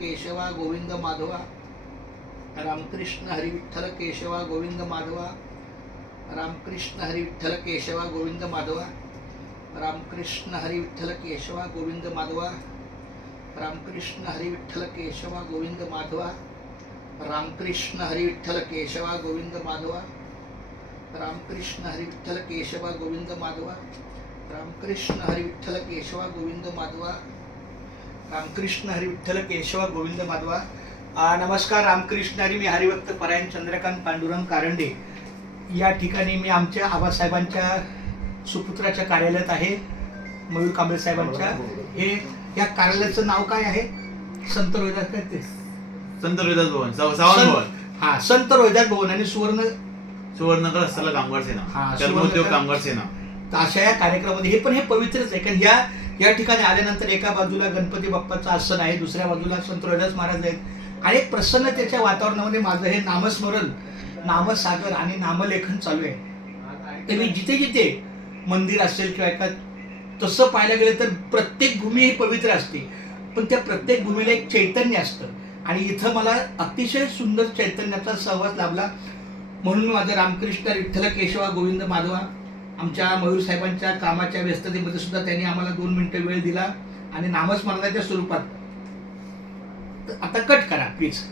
केशवा गोविंद माधवा, रामकृष्ण हरी विठ्ठल केशवा गोविंद माधवा, रामकृष्ण हरी विठ्ठल केशवा गोविंद माधवा, रामकृष्ण हरी विठ्ठल केशवा गोविंद माधवा, रामकृष्ण हरी विठ्ठल केशवा गोविंद माधवा, रामकृष्ण हरी विठ्ठल केशवा गोविंद माधवा, रामकृष्ण हरी विठ्ठल केशवा गोविंद माधवा, रामकृष्ण हरी विठ्ठल केशवा गोविंद माधवा, रामकृष्ण हरी विठ्ठल केशवा गोविंद माधवा. नमस्कार, रामकृष्ण हरी. मी हरिभक्त परायण चंद्रकांत पांडुरंग कारंडे या ठिकाणी मी आमच्या आबासाहेबांच्या सुपुत्राच्या कार्यालयात आहे, मयूर कांबळे साहेबांच्या. हे या कार्यालयाचं नाव काय आहे? संत रोहिदास काय ते? संत रोहिदास भवन, सावंत भवन. हा, संत रोहिदास भवन आणि सुवर्णनगर असलेला कामगार सेना, कर्मोद्योग कामगार सेना. अशा या कार्यक्रमामध्ये हे पवित्रच आहे. कारण या ठिकाणी आल्यानंतर एका बाजूला गणपती बाप्पाचं आसन आहे, दुसऱ्या बाजूला संत रोहिदास महाराज आहेत आणि एक प्रसन्नतेच्या वातावरणामध्ये माझं हे नामस्मरण, नामसागर आणि नामलेखन चालू आहे. तर मी जिथे जिथे मंदिर असेल किंवा एका तसं पाहायला गेलं तर प्रत्येक भूमी ही पवित्र असते, पण त्या प्रत्येक भूमीला एक चैतन्य असतं आणि इथं मला अतिशय सुंदर चैतन्याचा सहवास लाभला. म्हणून मी माझं रामकृष्ण विठ्ठल केशवा गोविंद माधवा, आमच्या मयूर साहेबांच्या कामाच्या व्यस्ततेमध्ये सुद्धा त्यांनी आम्हाला 2 मिनिटं वेळ दिला आणि नामस्मरणाच्या स्वरूपात. आता कट करा प्लीज.